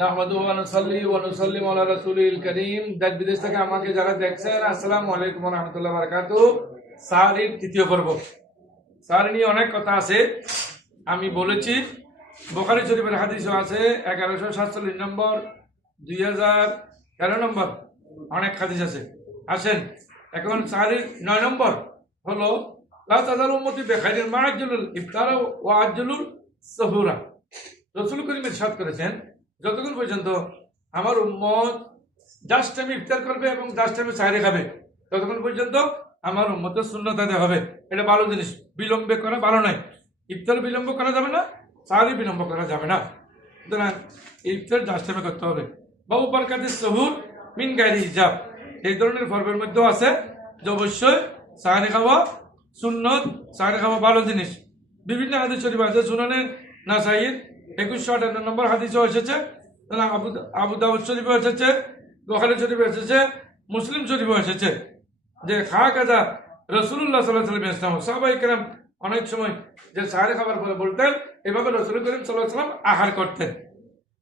নাহমাদুহু ওয়া নুসাল্লি ওয়া নুসাল্লিমু আলা রাসূলিল কারীম। দেশ বিদেশ থেকে আমাকে যারা দেখছেন, আসসালামু আলাইকুম ওয়া রাহমাতুল্লাহি ওয়া বারাকাতুহু। সাহরির তৃতীয় পর্ব। সাহরি নিয়ে অনেক কথা আছে, আমি বলেছি। বুখারী শরীফের হাদিসও আছে 1147 নম্বর, 2013 নম্বর, অনেক হাদিস আছে। আসেন এখন সাহরির 9 নম্বর হলো লা তাজাল উম্মতি বিখাইরিন মা আজ্জালুল ইফতার ওয়া আজ্জালুল সুহুরা। রাসূল করিম ইরশাদ করেছেন, যতক্ষণ পর্যন্ত আমার উম্মত জাস্ট টাইমে ইফতার করবে এবং জাস্ট টাইমে সাহরি খাবে, ততক্ষণ পর্যন্ত আমার উম্মতের সুন্নাত আদায় হবে। এটা ভালো জিনিস, বিলম্বে করা ভালো নয়। ইফতার বিলম্ব করা যাবে না, সাহরি বিলম্ব করা যাবে না। সুতরাং ইফতার জাস্ট টাইমে করতে হবে। বাবু বারকাতিস সুহুর মিন গায়রি হিজাব, এই ধরনের পর্বের মধ্যেও আছে যে অবশ্যই সাহরি খাওয়া সুন্নত, সাহরি খাওয়া ভালো জিনিস। বিভিন্ন হাদিস শরীফ আছে, সুনানে নাসাইর 2158 নম্বর হাদিসও এসেছে, আবু দাউদ শরীফও এসেছে, বুখারী শরীফে এসেছে, মুসলিম শরীফও এসেছে যে খাওয়া কাজা রাসূলুল্লাহ সাল্লাল্লাহু আলাইহি ওয়াসাল্লাম সাহাবায়ে কেরাম অনেক সময় যে সাহরি খাবার পরে বলতেন, এভাবে রাসূল করিম সাল্লাল্লাহু আলাইহি ওয়াসাল্লাম আহার করতেন।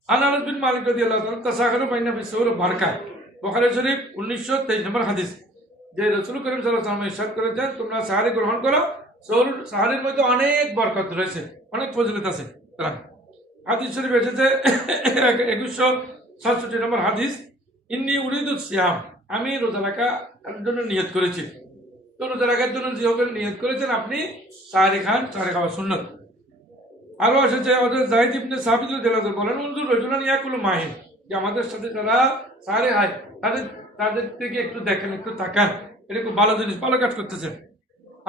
আনাস বিন মালিক রাদিয়াল্লাহু তাআলা তাসাখারু বাইনা বিসুর বারকা, বুখারী শরীফ 1923 নম্বর হাদিস, যে রাসূল করিম সাল্লাল্লাহু আলাইহি ওয়াসাল্লাম ইরশাদ করেছেন, তোমরা সাহরি গ্রহণ করো, সাহরির মধ্যে অনেক বরকত রয়েছে, অনেক ফজিলত আছে। হাদিস শরীফ এসেছে 2167 নম্বর হাদিস, ইন্নী উরিদু সিয়াম, আমি রোজা রাখার জন্য নিয়ত করেছি। তো রোজা রাখার জন্য যেভাবে নিয়ত করেছেন আপনি সাহরি খান, সাহরি খাওয়া সুন্নত। আরো এসেছে যায়েদ ইবনে সাবিত রাদিয়াল্লাহু তাআলা বলেন, উনজুর রাজুলান ইয়াকুলু মাহিন, যে আমাদের সাথে যারা সাহরি খায় তাদের থেকে একটু দেখেন, একটু তাকান, এটা খুব ভালো জিনিস, ভালো কাজ করতেছে।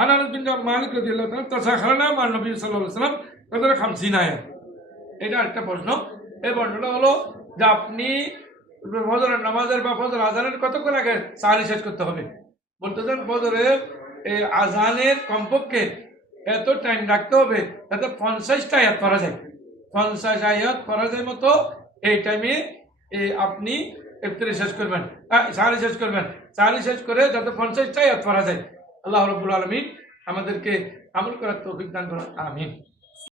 আনাস বিন মালিক রাদিয়াল্লাহু তাআলা তাসাখারনা মা নবী সাল্লাল্লাহু আলাইহি ওয়াসাল্লাম তাদের 50 আয়াত। এটা একটা প্রশ্ন। এই প্রশ্নটা হলো যে আপনি ফজরের নামাজের বা ফজর আজানের কতক্ষণ আগে সাহরি শেষ করতে হবে। বলতেছেন ফজরের এই আজানের কমপক্ষে এত টাইম রাখতে হবে যাতে 50টা আয়াত পড়া যায়, 50 আয়াত পড়া যায় মতো এই টাইমে আপনি ইফতারি শেষ করবেন, সাহরি শেষ করবেন। সাহরি শেষ করে যাতে 50টা আয়াত পড়া যায়। আল্লাহ রাব্বুল আলামিন আমাদেরকে আমল করার তৌফিক দান করুন, আমিন।